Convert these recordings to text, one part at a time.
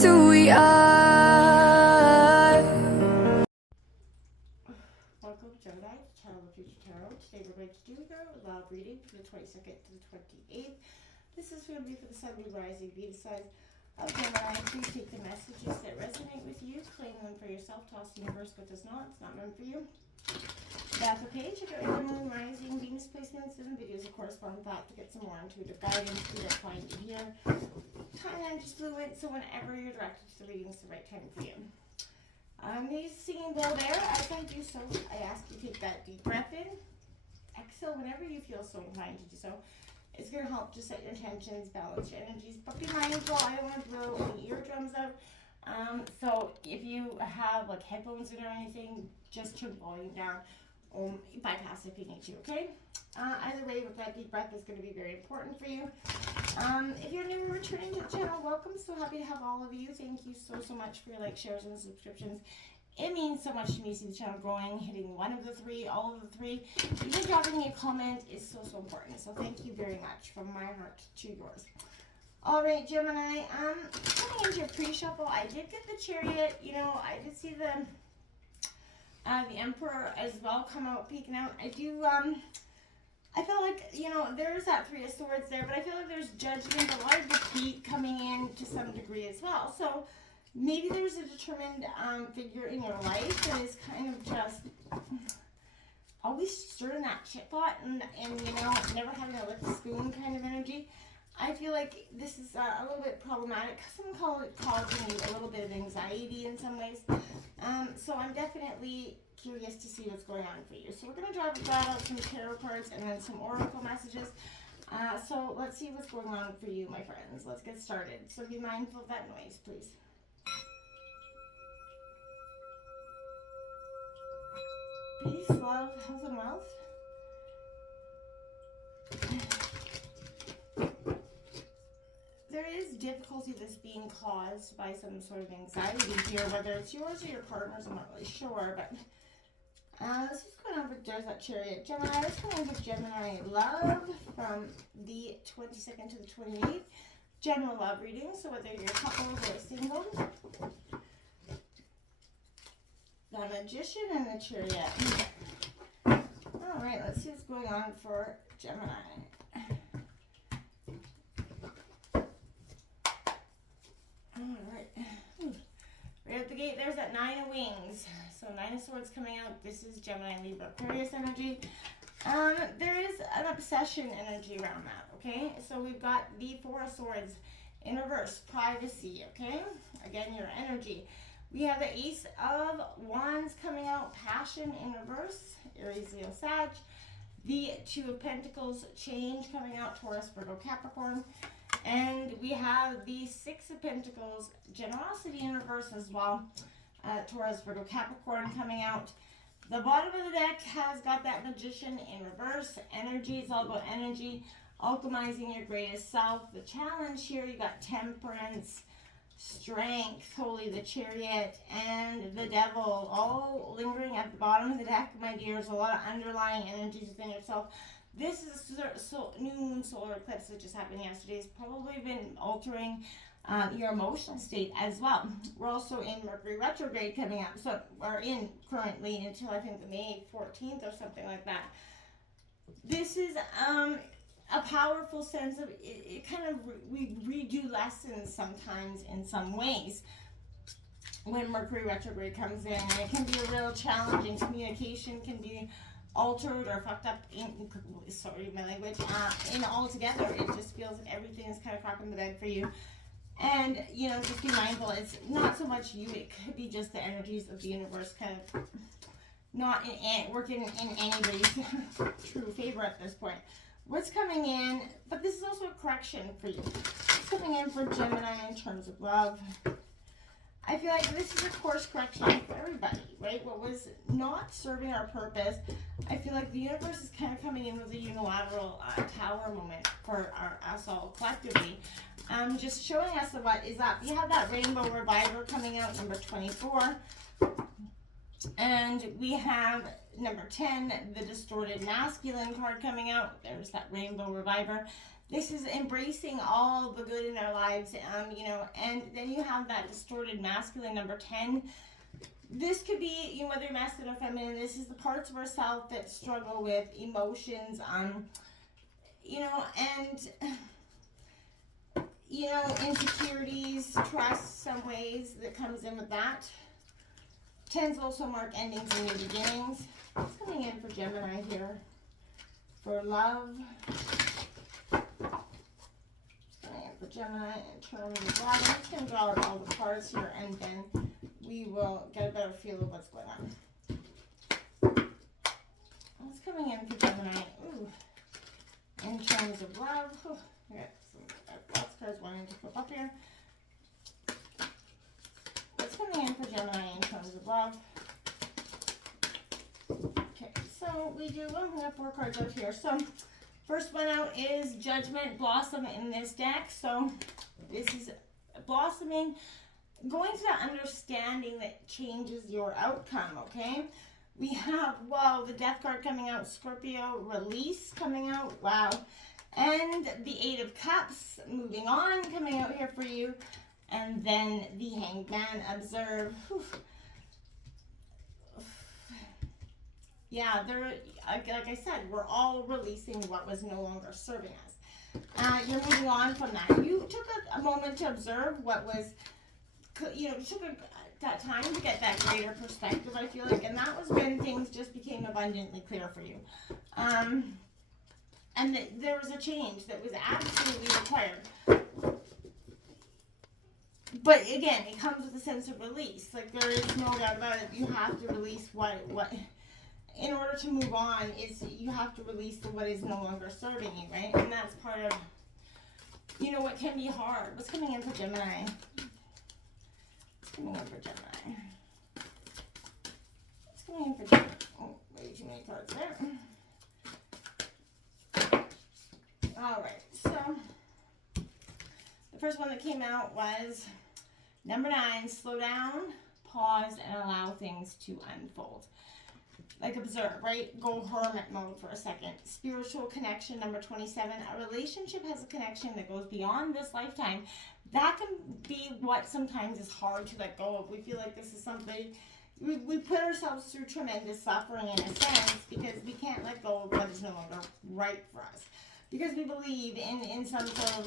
that's who we are. Welcome, Gemini, to Channel of Future Tarot. Today we're going to do your love reading from the 22nd to the 28th. This is going to be for the Sun, Moon, Rising, Venus signs of Gemini. Please take the messages that resonate with you, claim them for yourself, toss the universe what does not. It's not meant for you. That's okay. Check out your Moon, Rising, Venus placements and videos that correspond with that to get some more intuitive guidance to what trying to hear. Time energy's fluid, so whenever you're directed to the reading, it's the right time for you. These singing bowl there. As I do so, I ask you to take that deep breath in. Exhale whenever you feel so inclined to do so. It's going to help to set your intentions, balance your energies, but be mindful. I don't want to blow any eardrums out. So if you have like headphones in or anything, just turn the volume down. Bypass if you need to, okay? Either way, with that deep breath is going to be very important for you. If you're new and returning to the channel, welcome. So happy to have all of you. Thank you so much for your likes, shares, and subscriptions. It means so much to me to see the channel growing, hitting one of the three, all of the three. Even dropping me a comment is so important. So thank you very much from my heart to yours. All right, Gemini, coming into your pre-shuffle, I did get the Chariot. You know, I did see the Emperor as well come out, peeking out. I do, I feel like, you know, there's that Three of Swords there, but I feel like there's judgment, a lot of defeat coming in to some degree as well. So maybe there's a determined figure in your life that is kind of just always stirring that chip pot and you know, never having a lick spoon kind of energy. I feel like this is a little bit problematic. Some call it causing you a little bit of anxiety in some ways. So I'm definitely curious to see what's going on for you. So we're going to draw out some tarot cards and then some oracle messages. So let's see what's going on for you, my friends. Let's get started. So be mindful of that noise, please. Peace, love, health, and wealth. There is difficulty that's being caused by some sort of anxiety here, whether it's yours or your partner's, I'm not really sure, but this is going on with, there's that Chariot. Gemini, let's go on with Gemini Love from the 22nd to the 28th. General love reading, so whether you're a couple or single. The Magician and the Chariot. Alright, let's see what's going on for Gemini. Alright. Right out the gate, there's that Nine of Wings. So Nine of Swords coming out. This is Gemini, Libra, Aquarius energy. There is an obsession energy around that, okay? So we've got the Four of Swords in reverse, privacy, okay? Again, your energy. We have the Ace of Wands coming out, passion in reverse, Aries, Leo, Sag. The Two of Pentacles, change coming out, Taurus, Virgo, Capricorn. And we have the Six of Pentacles, generosity in reverse as well, Taurus, Virgo, Capricorn coming out. The bottom of the deck has got that Magician in reverse, energy. It's all about energy, alchemizing your greatest self. The challenge here, you got Temperance, Strength, Holy, the Chariot, and the Devil, all lingering at the bottom of the deck, my dears. A lot of underlying energies within yourself. This is a new moon solar eclipse that just happened yesterday. It's probably been altering your emotional state as well. We're also in Mercury retrograde coming up, so we're in currently until I think the May 14th or something like that. This is a powerful sense of it kind of we redo lessons sometimes in some ways when Mercury retrograde comes in, and it can be a real challenge, and communication can be altered or fucked up in, sorry my language, in altogether. It just feels like everything is kind of cracking the bed for you. And you know, just be mindful, it's not so much you, it could be just the energies of the universe kind of not working in anybody's true favor at this point. What's coming in, but this is also a correction for you. What's coming in for Gemini in terms of love? I feel like this is a course correction for everybody, right? What was not serving our purpose, I feel like the universe is kind of coming in with a unilateral tower moment for us all collectively. Just showing us what is up. You have that Rainbow Reviver coming out, number 24. And we have number 10, the Distorted Masculine card coming out. There's that Rainbow Reviver. This is embracing all the good in our lives, you know, and then you have that distorted masculine, number 10. This could be, you know, whether you're masculine or feminine, this is the parts of ourselves that struggle with emotions, you know, and, you know, insecurities, trust, some ways that comes in with that. 10s also mark endings and new beginnings. What's coming in for Gemini here? For love. For Gemini in terms of love. I'm just going to draw out all the cards here, and then we will get a better feel of what's going on. What's coming in for Gemini? Ooh. In terms of love. Ooh, I got some lots of cards wanting to flip up here. What's coming in for Gemini in terms of love? Okay, so we have 4 cards out here. So first one out is Judgment, Blossom in this deck. So this is blossoming, going to that understanding that changes your outcome, okay? We have, wow, the Death card coming out, Scorpio, Release coming out, wow. And the 8 of Cups, moving on, coming out here for you. And then the Hanged Man, Observe. Whew. Yeah, like I said, we're all releasing what was no longer serving us. You're moving on from that. You took a moment to observe what was, you know, took that time to get that greater perspective, I feel like, and that was when things just became abundantly clear for you. And there was a change that was absolutely required. But again, it comes with a sense of release. Like, there is no doubt about it. You have to release what in order to move on, is you have to release what is no longer serving you, right? And that's part of, you know, what can be hard. What's coming in for Gemini? What's coming in for Gemini? What's coming in for Gemini? Oh, way too many cards there. All right, so the first one that came out was number 9, slow down, pause, and allow things to unfold. Like, observe, right? Go hermit mode for a second. Spiritual connection, number 27. A relationship has a connection that goes beyond this lifetime. That can be what sometimes is hard to let go of. We feel like this is something, we put ourselves through tremendous suffering in a sense because we can't let go of what is no longer right for us. Because we believe in some sort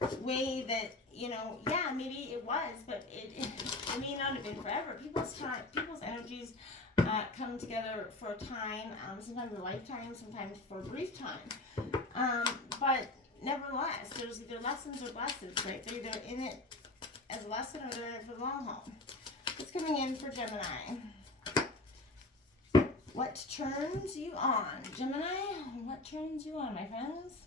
of way that, you know, yeah, maybe it was, but it may not have been forever. People's energies come together for a time, sometimes a lifetime, sometimes for a brief time. But nevertheless, there's either lessons or blessings, right? They're either in it as a lesson or they're in it for the long haul. What's coming in for Gemini? What turns you on? Gemini, what turns you on, my friends?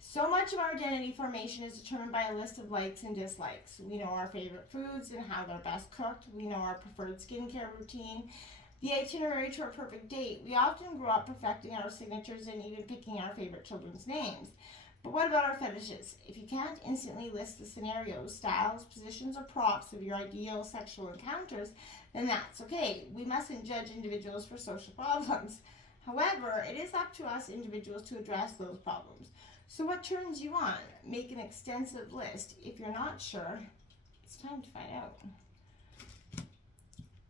So much of our identity formation is determined by a list of likes and dislikes. We know our favorite foods and how they're best cooked. We know our preferred skincare routine, the itinerary to our perfect date. We often grow up perfecting our signatures and even picking our favorite children's names. But what about our fetishes? If you can't instantly list the scenarios, styles, positions, or props of your ideal sexual encounters, then that's okay. We mustn't judge individuals for social problems. However, it is up to us individuals to address those problems. So what turns you on? Make an extensive list. If you're not sure, it's time to find out.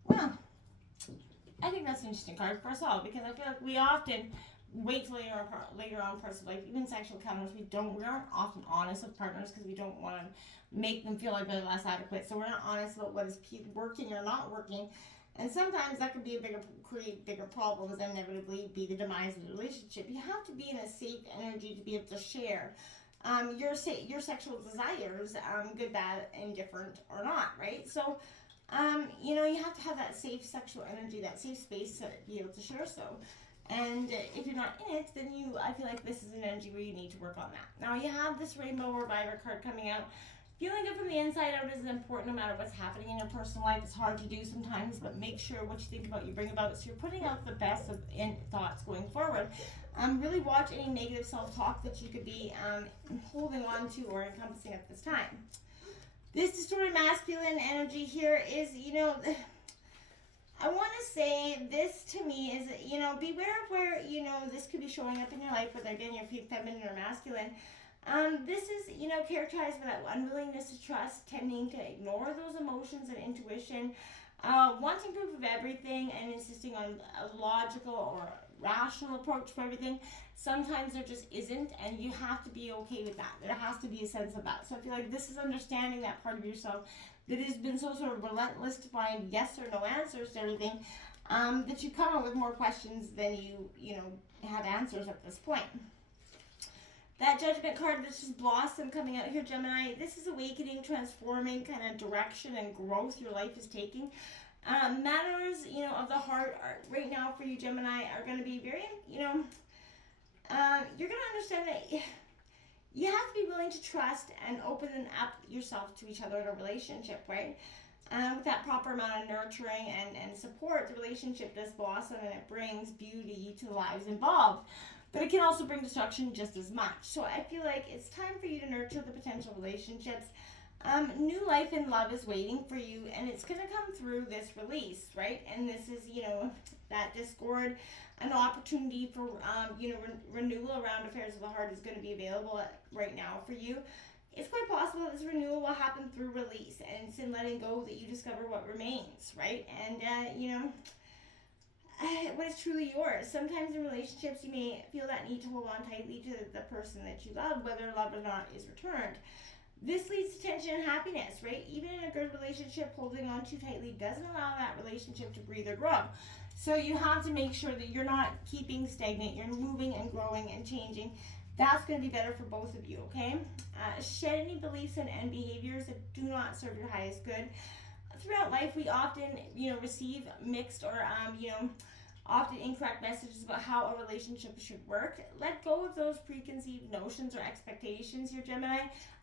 Well, I think that's an interesting card for us all, because I feel like we often wait till later on parts of life, even sexual encounters, we aren't often honest with partners because we don't want to make them feel like they're less adequate. So we're not honest about what is working or not working. And sometimes that could be create bigger problems and inevitably be the demise of the relationship. You have to be in a safe energy to be able to share your sexual desires, good, bad, indifferent, or not, right? So, you know, you have to have that safe sexual energy, that safe space to be able to share so. And if you're not in it, then I feel like this is an energy where you need to work on that. Now, you have this Rainbow Reviver card coming out. Feeling good from the inside out is important no matter what's happening in your personal life. It's hard to do sometimes, but make sure what you think about, you bring about. So you're putting out the best of thoughts going forward. Really watch any negative self-talk that you could be holding on to or encompassing at this time. This distorted masculine energy here is, you know, I want to say this to me is, beware of where, this could be showing up in your life, whether again you're feminine or masculine. This is, characterized by that unwillingness to trust, tending to ignore those emotions and intuition, wanting proof of everything and insisting on a logical or rational approach for everything. Sometimes there just isn't, and you have to be okay with that. There has to be a sense of that. So I feel like this is understanding that part of yourself that has been so sort of relentless to find yes or no answers to everything, that you come up with more questions than you have answers at this point. That Judgment card, this is Blossom coming out here, Gemini. This is awakening, transforming kind of direction and growth your life is taking. Matters, of the heart are, right now for you, Gemini, are going to be very, you're going to understand that you have to be willing to trust and open up yourself to each other in a relationship, right? With that proper amount of nurturing and support, the relationship does blossom and it brings beauty to the lives involved. But it can also bring destruction just as much. So I feel like it's time for you to nurture the potential relationships. New life and love is waiting for you, and it's going to come through this release, right? And this is, that discord, an opportunity for, renewal around affairs of the heart is going to be available right now for you. It's quite possible that this renewal will happen through release, and it's in letting go that you discover what remains, right? And, what is truly yours. Sometimes in relationships you may feel that need to hold on tightly to the person that you love, whether love or not is returned. This leads to tension and happiness, right? Even in a good relationship, holding on too tightly doesn't allow that relationship to breathe or grow. So you have to make sure that you're not keeping stagnant, you're moving and growing and changing. That's going to be better for both of you, okay? Shed any beliefs and behaviors that do not serve your highest good. Throughout life, we often, receive mixed or, often incorrect messages about how a relationship should work. Let go of those preconceived notions or expectations here, Gemini,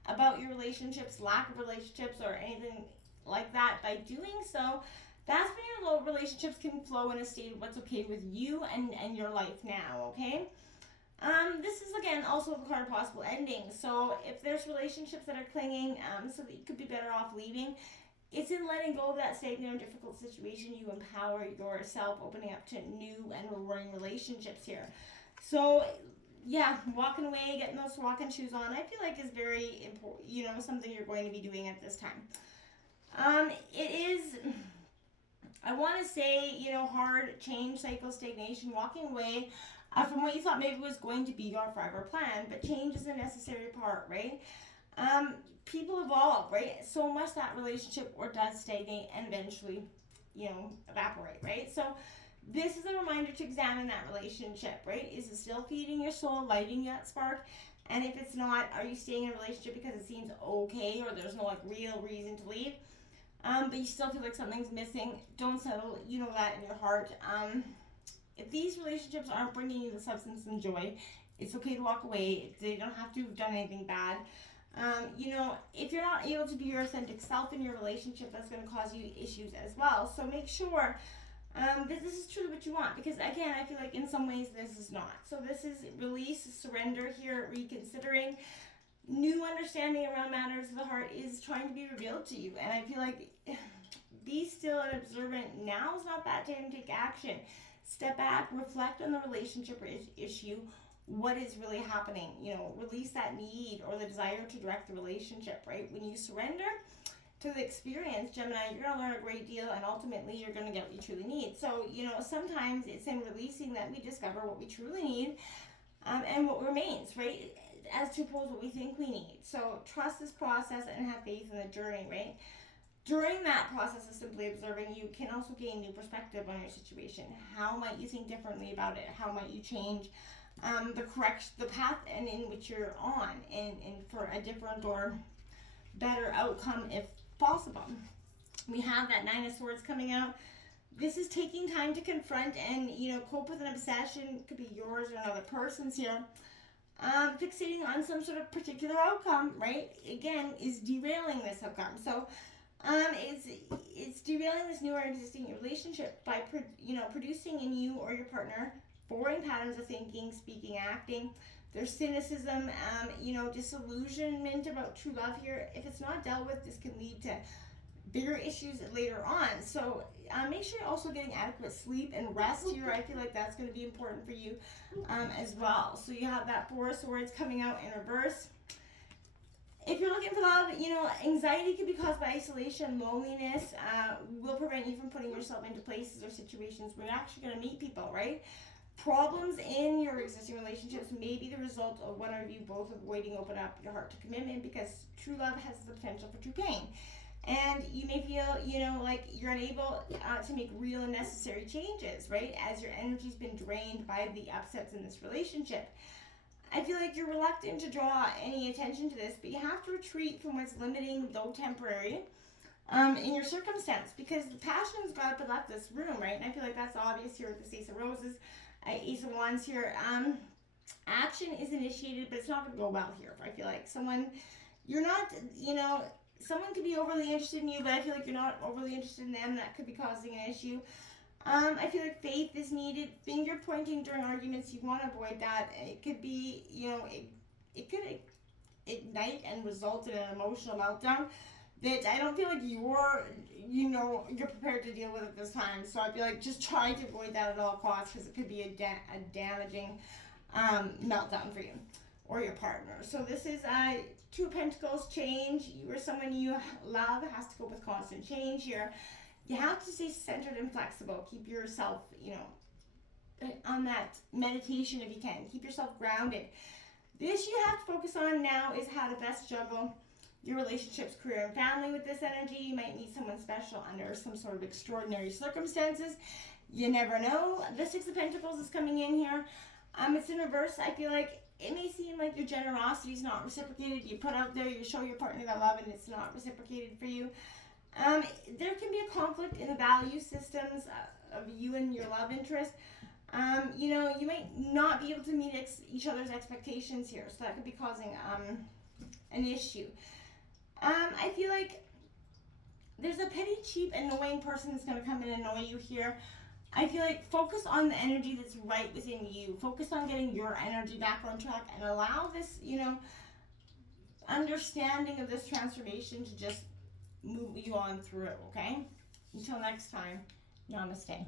about your relationships, lack of relationships, or anything like that. By doing so, that's when your relationships can flow in a state of what's okay with you and your life now, okay? This is, again, also the card of possible endings. So if there's relationships that are clinging, so that you could be better off leaving, it's in letting go of that stagnant or difficult situation you empower yourself, opening up to new and rewarding relationships here. So, yeah, walking away, getting those walking shoes on, I feel like is very important, something you're going to be doing at this time. It is, I want to say, hard change, cycle, stagnation, walking away from what you thought maybe was going to be your forever plan, but change is a necessary part, right? People evolve, right? So much that relationship or does stagnate and eventually, evaporate, right? So this is a reminder to examine that relationship, right? Is it still feeding your soul, lighting that spark? And if it's not, are you staying in a relationship because it seems okay or there's no real reason to leave? But you still feel like something's missing. Don't settle, that in your heart. If these relationships aren't bringing you the substance and joy, it's okay to walk away. They don't have to have done anything bad. If you're not able to be your authentic self in your relationship, that's going to cause you issues as well. So make sure that this is truly what you want, because again, I feel like in some ways this is not. So this is release, surrender here, reconsidering. New understanding around matters of the heart is trying to be revealed to you. And I feel like be still and observant. Now is not that time to take action. Step back, reflect on the relationship or issue. What is really happening? Release that need or the desire to direct the relationship, right? When you surrender to the experience, Gemini, you're going to learn a great deal, and ultimately you're going to get what you truly need. So, sometimes it's in releasing that we discover what we truly need, and what remains, right? As to oppose what we think we need. So trust this process and have faith in the journey, right? During that process of simply observing, you can also gain new perspective on your situation. How might you think differently about it? How might you change the path and in which you're on, and for a different or better outcome if possible? We have that Nine of Swords coming out. This is taking time to confront and cope with an obsession. It could be yours or another person's here. Fixating on some sort of particular outcome, right? Again, is derailing this outcome. So it's derailing this new or existing relationship by producing in you or your partner boring patterns of thinking, speaking, acting. There's cynicism, disillusionment about true love here. If it's not dealt with, this can lead to bigger issues later on. So make sure you're also getting adequate sleep and rest here. I feel like that's going to be important for you as well. So you have that Four of Swords coming out in reverse. If you're looking for love, anxiety can be caused by isolation. Loneliness will prevent you from putting yourself into places or situations where you're actually going to meet people, right? Problems in your existing relationships may be the result of one of you both avoiding opening up your heart to commitment, because true love has the potential for true pain. And you may feel, like you're unable to make real and necessary changes, right? As your energy's been drained by the upsets in this relationship. I feel like you're reluctant to draw any attention to this, but you have to retreat from what's limiting, though temporary, in your circumstance, because the passion's got to left this room, right? And I feel like that's obvious here with this Ace of Roses, Ace of Wands here. Action is initiated, but it's not going to go well here. I feel like someone could be overly interested in you, but I feel like you're not overly interested in them. That could be causing an issue. I feel like faith is needed. Finger pointing during arguments, you want to avoid that. It could be, it could ignite and result in an emotional meltdown that I don't feel like you're prepared to deal with at this time. So I feel like just try to avoid that at all costs, because it could be a damaging meltdown for you or your partner. So this is Two of Pentacles, change. You or someone you love has to go with constant change here. You have to stay centered and flexible. Keep yourself, on that meditation if you can. Keep yourself grounded. The issue you have to focus on now is how to best juggle your relationships, career, and family with this energy. You might meet someone special under some sort of extraordinary circumstances. You never know. The Six of Pentacles is coming in here. It's in reverse. I feel like it may seem like your generosity is not reciprocated. You put out there, you show your partner that love, and it's not reciprocated for you. There can be a conflict in the value systems of you and your love interest. You might not be able to meet each other's expectations here, so that could be causing an issue. I feel like there's a petty, cheap, annoying person that's going to come and annoy you here. I feel like focus on the energy that's right within you. Focus on getting your energy back on track and allow this, understanding of this transformation to just move you on through, okay? Until next time, namaste.